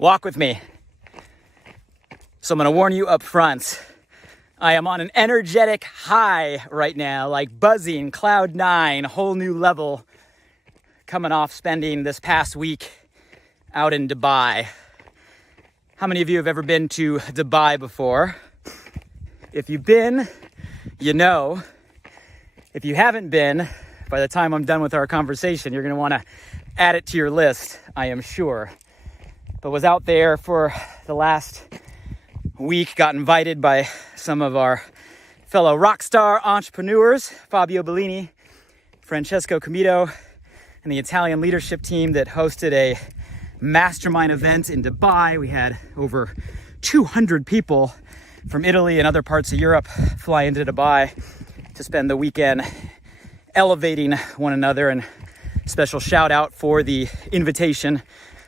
Walk with me. So I'm going to warn you up front. I am on an energetic high right now, like buzzing, cloud nine, whole new level, coming off spending this past week out in Dubai. How many of you have ever been to Dubai before? If you've been, you know. If you haven't been, by the time I'm done with our conversation, you're going to want to add it to your list, I am sure. But was out there for the last week, got invited by some of our fellow rock star entrepreneurs, Fabio Bellini, Francesco Comito, and the Italian leadership team that hosted a mastermind event in Dubai. We had over 200 people from Italy and other parts of Europe fly into Dubai to spend the weekend elevating one another. And special shout out for the invitation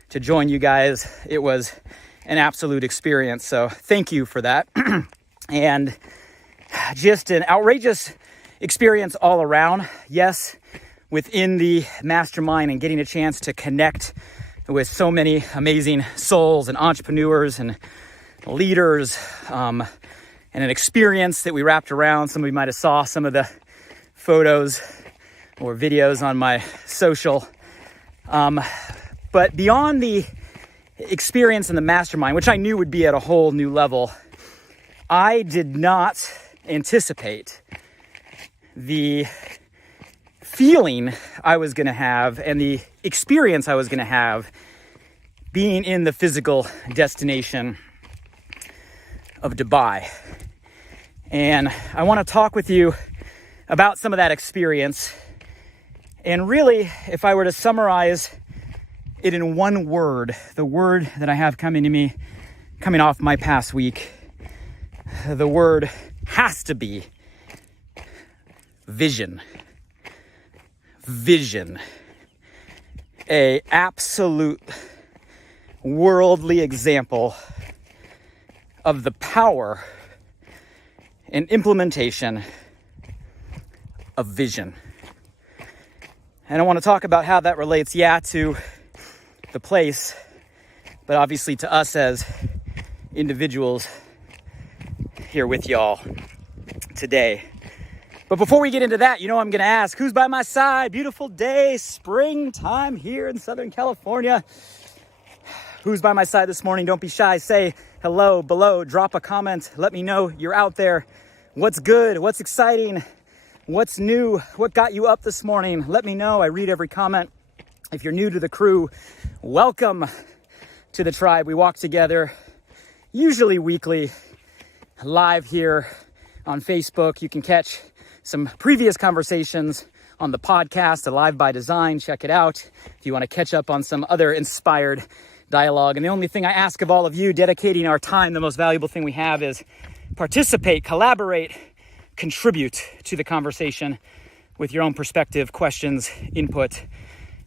to join you guys. It was an absolute experience. So thank you for that. And just an outrageous experience all around. Yes, within the mastermind and getting a chance to connect with so many amazing souls and entrepreneurs and leaders, and an experience that we wrapped around. Some of you might have saw some of the photos or videos on my social. But beyond the experience in the mastermind, which I knew would be at a whole new level, I did not anticipate the feeling I was going to have and the experience I was going to have being in the physical destination of Dubai. And I want to talk with you about some of that experience. And really, if I were to summarize it in one word, the word that I have coming to me, coming off my past week, the word has to be vision. Vision. A absolute worldly example of the power and implementation of vision. And I want to talk about how that relates, to the place, but obviously to us as individuals here with y'all today. But before we get into that, I'm going to ask, who's by my side? Beautiful day, springtime here in Southern California. Who's by my side this morning? Don't be shy. Say hello below. Drop a comment. Let me know you're out there. What's good? What's exciting? What's new? What got you up this morning? Let me know. I read every comment. If you're new to the crew, welcome to the tribe. We walk together, usually weekly, live here on Facebook. You can catch some previous conversations on the podcast, Alive by Design. Check it out if you want to catch up on some other inspired dialogue. And the only thing I ask of all of you, dedicating our time, the most valuable thing we have, is participate, collaborate, contribute to the conversation with your own perspective, questions, input,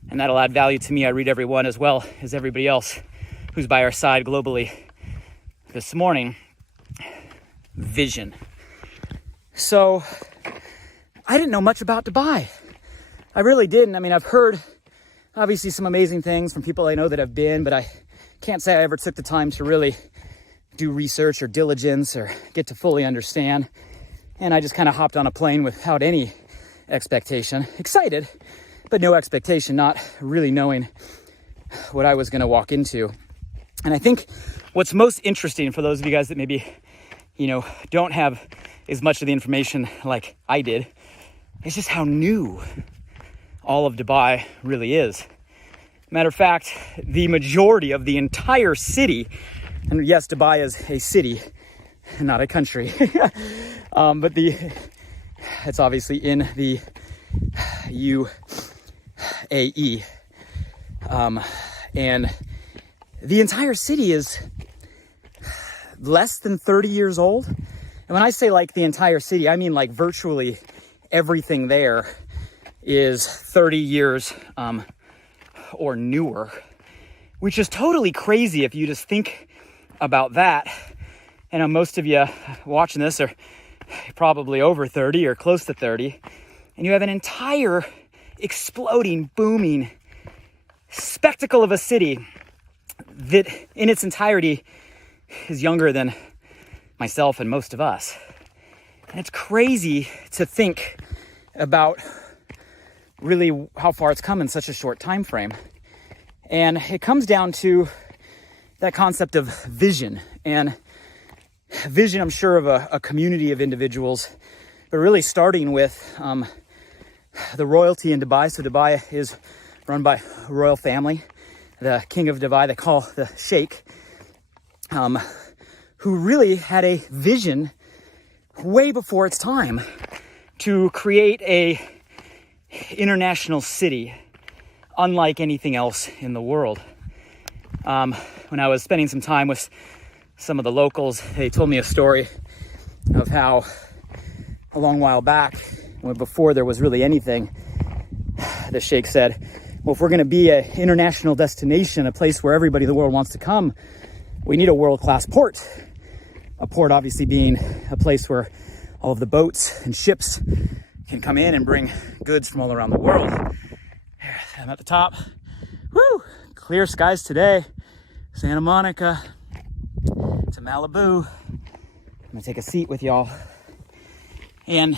and that'll add value to me. I read every one as well as everybody else who's by our side globally this morning. Vision. So I didn't know much about Dubai. I really didn't. I've heard obviously some amazing things from people I know that have been, but I can't say I ever took the time to really do research or diligence or get to fully understand. And I just kind of hopped on a plane without any expectation. Excited, but no expectation, not really knowing what I was going to walk into. And I think what's most interesting for those of you guys that maybe, don't have as much of the information like I did, is just how new all of Dubai really is. Matter of fact, the majority of the entire city, and yes, Dubai is a city, not a country, but it's obviously in the UAE, and the entire city is less than 30 years old. And when I say like the entire city, I mean like virtually everything there is 30 years or newer, which is totally crazy if you just think about that. And most of you watching this are probably over 30 or close to 30, and you have an entire exploding, booming spectacle of a city that in its entirety is younger than myself and most of us. And it's crazy to think about really how far it's come in such a short time frame. And it comes down to that concept of vision. And vision, I'm sure, of a community of individuals, but really starting with the royalty in Dubai. So Dubai is run by a royal family. The King of Dubai, they call the Sheikh, who really had a vision way before its time to create a international city unlike anything else in the world. When I was spending some time with some of the locals, they told me a story of how a long while back, when before there was really anything, the Sheikh said, well, if we're going to be an international destination, a place where everybody in the world wants to come, we need a world-class port. A port obviously being a place where all of the boats and ships can come in and bring goods from all around the world. I'm at the top. Woo! Clear skies today. Santa Monica to Malibu. I'm gonna take a seat with y'all. And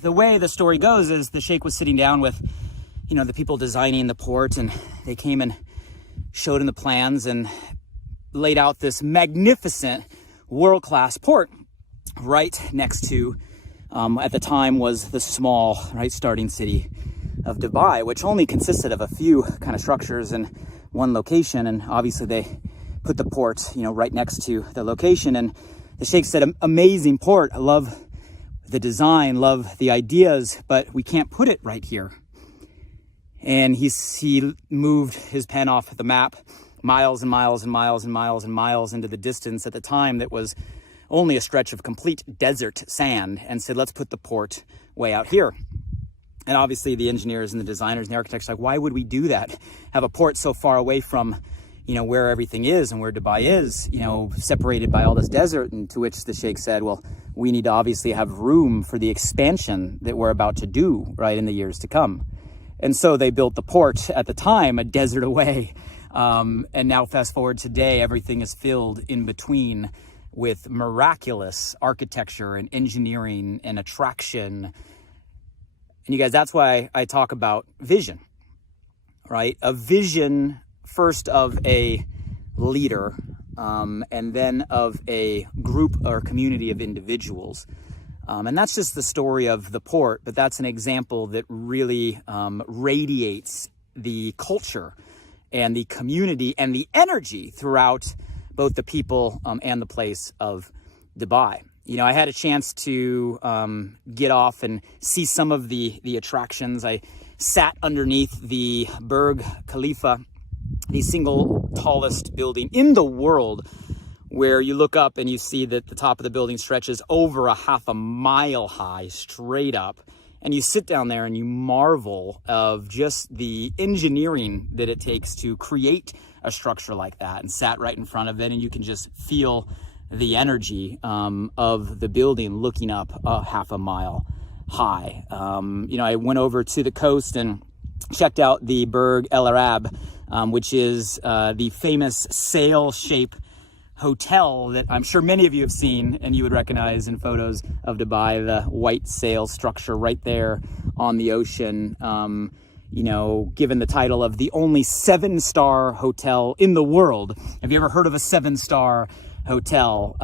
the way the story goes is the Sheikh was sitting down with, the people designing the port, and they came and showed him the plans and laid out this magnificent world-class port right next to, at the time, was the small, starting city of Dubai, which only consisted of a few kind of structures in one location. And obviously they put the port, right next to the location. And the Sheikh said, amazing port. I love the design, love the ideas, but we can't put it right here. And he moved his pen off the map miles and miles and miles and miles and miles into the distance at the time that was only a stretch of complete desert sand, and said, let's put the port way out here. And obviously the engineers and the designers and the architects are like, why would we do that? Have a port so far away from, where everything is and where Dubai is, separated by all this desert. And to which the Sheikh said, well, we need to obviously have room for the expansion that we're about to do, right, in the years to come. And so they built the port at the time, a desert away. And now fast forward today, everything is filled in between with miraculous architecture and engineering and attraction. And you guys, that's why I talk about vision, right? A vision first of a leader, and then of a group or community of individuals. And that's just the story of the port, but that's an example that really radiates the culture and the community and the energy throughout both the people and the place of Dubai. I had a chance to get off and see some of the attractions. I sat underneath the Burj Khalifa, the single tallest building in the world, where you look up and you see that the top of the building stretches over a half a mile high straight up. And you sit down there and you marvel of just the engineering that it takes to create a structure like that, and sat right in front of it, and you can just feel the energy of the building looking up a half a mile high. I went over to the coast and checked out the Burj Al Arab, which is the famous sail-shaped hotel that I'm sure many of you have seen and you would recognize in photos of Dubai, the white sail structure right there on the ocean, given the title of the only 7-star hotel in the world. Have you ever heard of a 7-star hotel?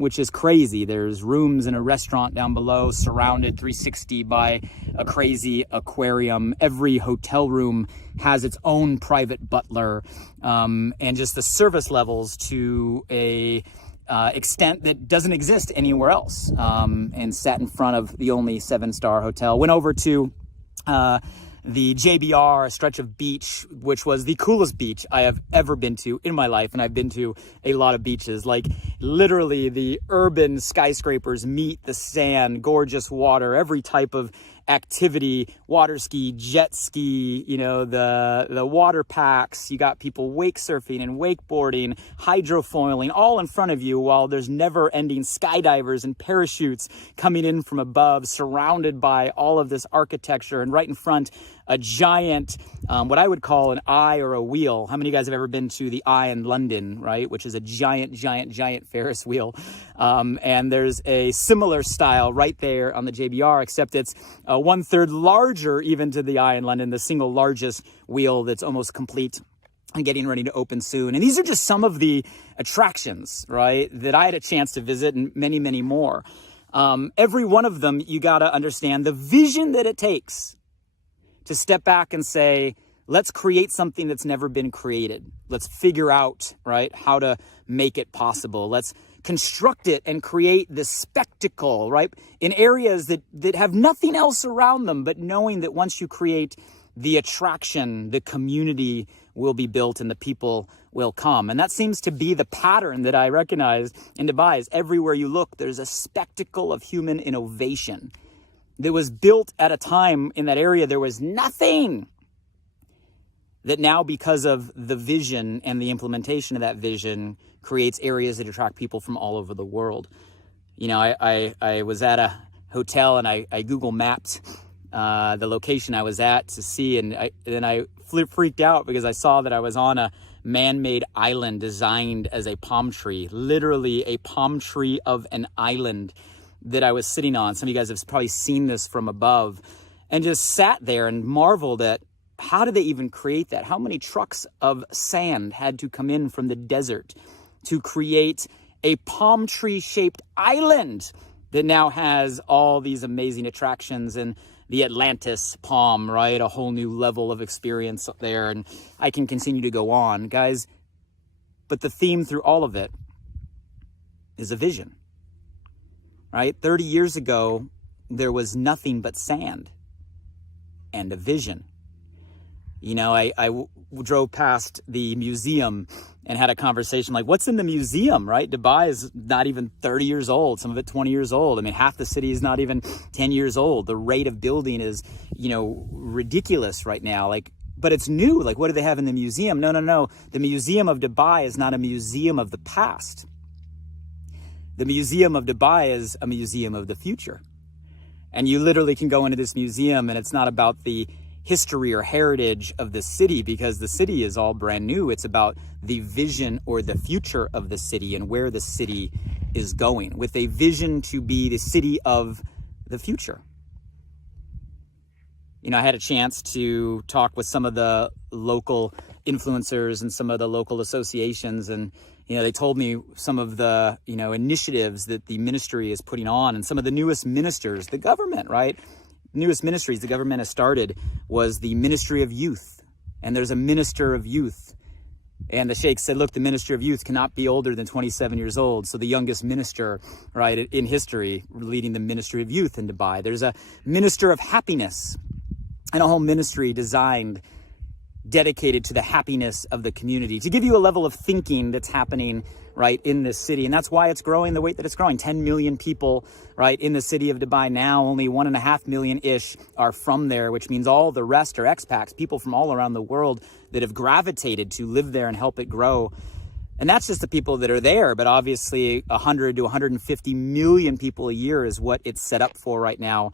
Which is crazy. There's rooms in a restaurant down below, surrounded 360 by a crazy aquarium. Every hotel room has its own private butler, and just the service levels to a extent that doesn't exist anywhere else. And sat in front of the only 7-star hotel. Went over to the JBR, a stretch of beach, which was the coolest beach I have ever been to in my life. And I've been to a lot of beaches, like literally the urban skyscrapers meet the sand, gorgeous water, every type of activity, water ski, jet ski, you know, the water packs. You got people wake surfing and wakeboarding, hydrofoiling all in front of you, while there's never ending skydivers and parachutes coming in from above, surrounded by all of this architecture, and right in front, a giant, what I would call an eye or a wheel. How many of you guys have ever been to the Eye in London, right? Which is a giant Ferris wheel. And there's a similar style right there on the JBR, except it's 1/3 larger even to the Eye in London, the single largest wheel that's almost complete and getting ready to open soon. And these are just some of the attractions, right, that I had a chance to visit, and many, many more. Every one of them, you got to understand the vision that it takes to step back and say, let's create something that's never been created. Let's figure out, right, how to make it possible. Let's construct it and create this spectacle, right, in areas that have nothing else around them, but knowing that once you create the attraction, the community will be built and the people will come. And that seems to be the pattern that I recognize in Dubai. Is everywhere you look, there's a spectacle of human innovation that was built at a time in that area there was nothing, that now, because of the vision and the implementation of that vision, creates areas that attract people from all over the world. You know, I was at a hotel and I Google mapped the location I was at to see, and then I freaked out because I saw that I was on a man-made island designed as a palm tree, literally a palm tree of an island that I was sitting on. Some of you guys have probably seen this from above, and just sat there and marveled at how did they even create that? How many trucks of sand had to come in from the desert to create a palm tree shaped island that now has all these amazing attractions, and the Atlantis palm, right? A whole new level of experience up there. And I can continue to go on, guys. But the theme through all of it is a vision. Right? 30 years ago, there was nothing but sand and a vision. You know, I drove past the museum and had a conversation like, what's in the museum, right? Dubai is not even 30 years old, some of it 20 years old. I mean, half the city is not even 10 years old. The rate of building is, you know, ridiculous right now. Like, but it's new. Like, what do they have in the museum? No. The Museum of Dubai is not a museum of the past. The Museum of Dubai is a museum of the future. And you literally can go into this museum and it's not about the history or heritage of the city, because the city is all brand new. It's about the vision or the future of the city and where the city is going, with a vision to be the city of the future. You know, I had a chance to talk with some of the local influencers and some of the local associations, and you know, they told me some of the, you know, initiatives that the ministry is putting on, and some of the newest ministers, the government, right? Newest ministries the government has started was the Ministry of Youth. And there's a Minister of Youth. And the Sheikh said, look, the Minister of Youth cannot be older than 27 years old. So the youngest minister, right, in history, leading the Ministry of Youth in Dubai. There's a Minister of Happiness, and a whole ministry designed, dedicated to the happiness of the community, to give you a level of thinking that's happening right in this city. And that's why it's growing the way that it's growing. 10 million people right in the city of Dubai now. Only 1.5 million-ish are from there, which means all the rest are expats, people from all around the world that have gravitated to live there and help it grow. And that's just the people that are there. But obviously 100 to 150 million people a year is what it's set up for right now,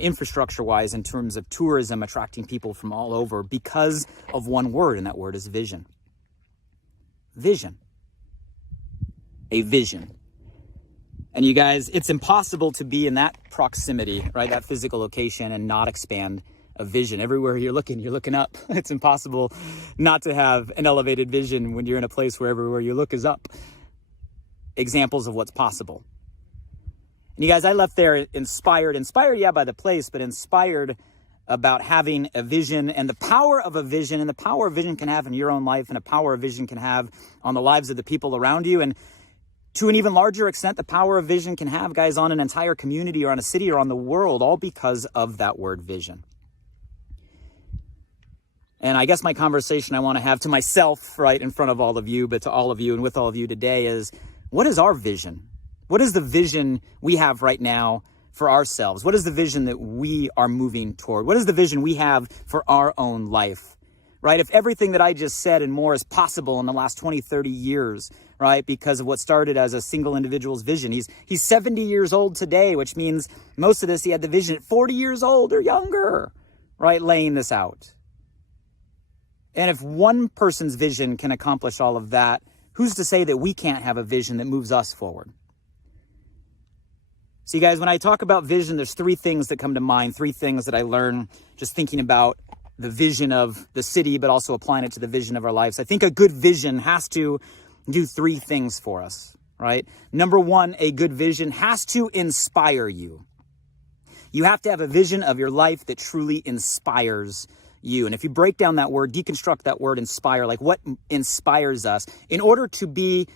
infrastructure-wise, in terms of tourism, attracting people from all over, because of one word, and that word is vision. Vision. A vision. And you guys, it's impossible to be in that proximity, right, that physical location, and not expand a vision. Everywhere you're looking up. It's impossible not to have an elevated vision when you're in a place where everywhere you look is up. Examples of what's possible. And you guys, I left there inspired, yeah, by the place, but inspired about having a vision, and the power of a vision, and the power a vision can have in your own life, and a power a vision can have on the lives of the people around you. And to an even larger extent, the power of vision can have, guys, on an entire community or on a city or on the world, all because of that word vision. And I guess my conversation I want to have to myself, right, in front of all of you, but to all of you and with all of you today is, what is our vision? What is the vision we have right now for ourselves? What is the vision that we are moving toward? What is the vision we have for our own life, right? If everything that I just said and more is possible in the last 20, 30 years, right, because of what started as a single individual's vision. He's 70 years old today, which means most of this, he had the vision at 40 years old or younger, right, laying this out. And if one person's vision can accomplish all of that, who's to say that we can't have a vision that moves us forward? See, guys, when I talk about vision, there's three things that come to mind, three things that I learn just thinking about the vision of the city, but also applying it to the vision of our lives. I think a good vision has to do three things for us, right? Number one, a good vision has to inspire you. You have to have a vision of your life that truly inspires you. And if you break down that word, deconstruct that word inspire, like what inspires us? In order to be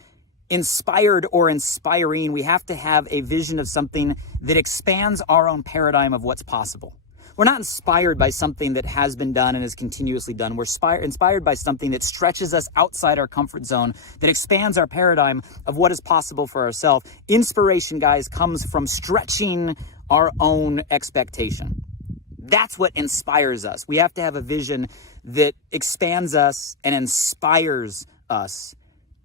inspired or inspiring, we have to have a vision of something that expands our own paradigm of what's possible. We're not inspired by something that has been done and is continuously done. We're inspired by something that stretches us outside our comfort zone, that expands our paradigm of what is possible for ourselves. Inspiration, guys, comes from stretching our own expectation. That's what inspires us. We have to have a vision that expands us and inspires us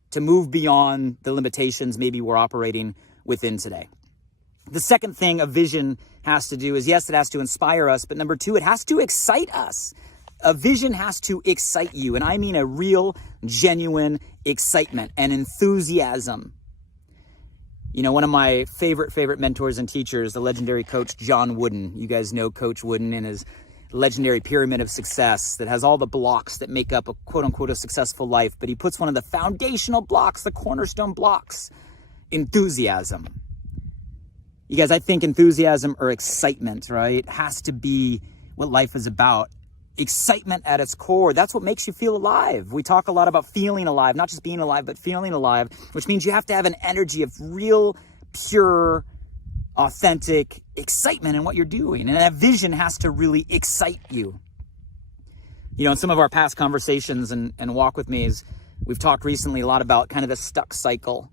to move beyond the limitations maybe we're operating within today. The second thing a vision has to do is, yes, it has to inspire us, but number two, it has to excite us. A vision has to excite you, and I mean a real, genuine excitement and enthusiasm. You know, one of my favorite mentors and teachers, the legendary coach John Wooden. You guys know Coach Wooden and his legendary pyramid of success that has all the blocks that make up a quote-unquote a successful life, but he puts one of the foundational blocks, the cornerstone blocks, enthusiasm. You guys, I think enthusiasm or excitement, right, has to be what life is about. Excitement at its core, that's what makes you feel alive. We talk a lot about feeling alive, not just being alive, but feeling alive, which means you have to have an energy of real, pure, authentic excitement in what you're doing. And that vision has to really excite you. You know, in some of our past conversations and walk with me's, we've talked recently a lot about kind of the stuck cycle.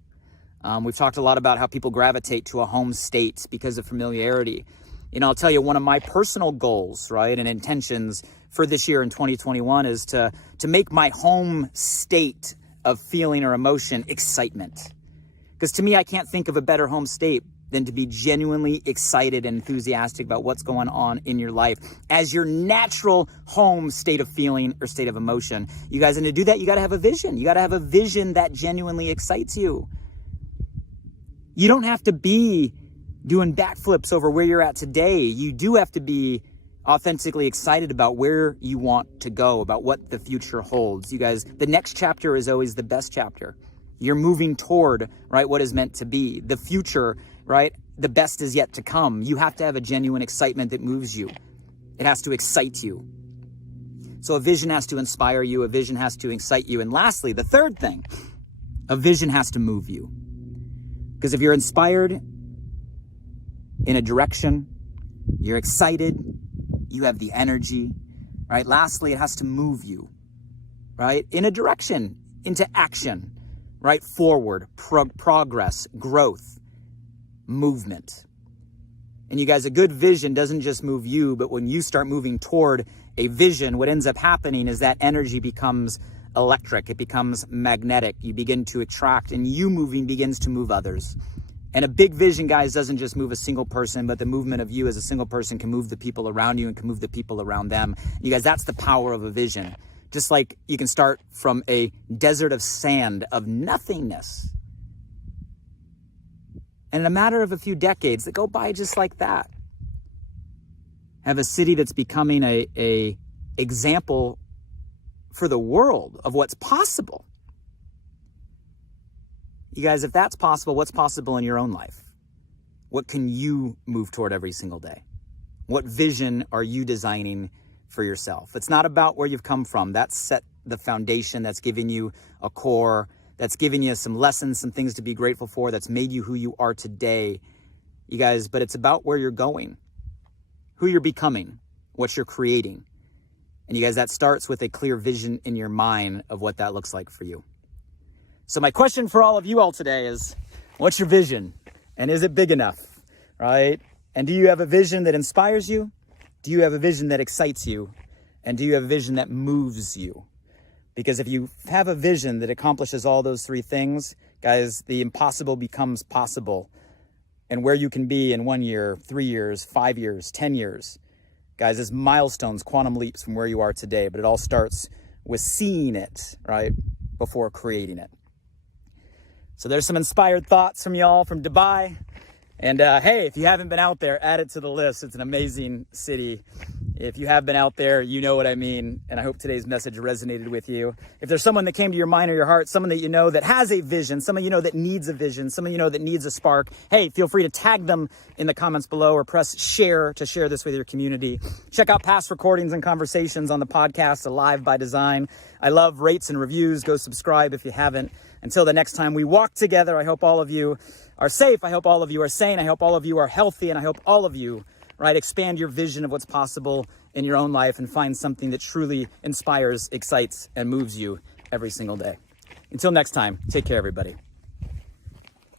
We've talked a lot about how people gravitate to a home state because of familiarity. You know, I'll tell you, one of my personal goals, right, and intentions for this year in 2021 is to make my home state of feeling or emotion excitement. Because to me, I can't think of a better home state than to be genuinely excited and enthusiastic about what's going on in your life as your natural home state of feeling or state of emotion. You guys, and to do that, you got to have a vision. You got to have a vision that genuinely excites you. You don't have to be doing backflips over where you're at today. You do have to be authentically excited about where you want to go, about what the future holds. You guys, the next chapter is always the best chapter. You're moving toward, right, what is meant to be. The future, right, the best is yet to come. You have to have a genuine excitement that moves you. It has to excite you. So a vision has to inspire you. A vision has to excite you. And lastly, the third thing, a vision has to move you. Because if you're inspired in a direction, you're excited, you have the energy, right? Lastly, it has to move you, right? In a direction, into action, right? Forward, progress, growth, movement. And you guys, a good vision doesn't just move you, but when you start moving toward a vision, what ends up happening is that energy becomes electric. It becomes magnetic. You begin to attract, and you moving begins to move others. And a big vision, guys, doesn't just move a single person, but the movement of you as a single person can move the people around you and can move the people around them. You guys, that's the power of a vision. Just like you can start from a desert of sand, of nothingness. And in a matter of a few decades that go by just like that, have a city that's becoming a example for the world of what's possible. You guys, if that's possible, what's possible in your own life? What can you move toward every single day? What vision are you designing for yourself? It's not about where you've come from. That's set the foundation. That's giving you a core. That's giving you some lessons, some things to be grateful for. That's made you who you are today. You guys, but it's about where you're going, who you're becoming, what you're creating. And you guys, that starts with a clear vision in your mind of what that looks like for you. So my question for all of you all today is, what's your vision? And is it big enough, right? And do you have a vision that inspires you? Do you have a vision that excites you? And do you have a vision that moves you? Because if you have a vision that accomplishes all those three things, guys, the impossible becomes possible. And where you can be in 1 year, 3 years, 5 years, 10 years, guys, is milestones, quantum leaps from where you are today. But it all starts with seeing it, right, before creating it. So there's some inspired thoughts from y'all from Dubai. And hey, if you haven't been out there, add it to the list. It's an amazing city. If you have been out there, you know what I mean. And I hope today's message resonated with you. If there's someone that came to your mind or your heart, someone that you know that has a vision, someone you know that needs a vision, someone you know that needs a spark, hey, feel free to tag them in the comments below or press share to share this with your community. Check out past recordings and conversations on the podcast, Alive by Design. I love rates and reviews. Go subscribe if you haven't. Until the next time we walk together, I hope all of you are safe. I hope all of you are sane. I hope all of you are healthy. And I hope all of you, right, expand your vision of what's possible in your own life and find something that truly inspires, excites, and moves you every single day. Until next time, take care, everybody.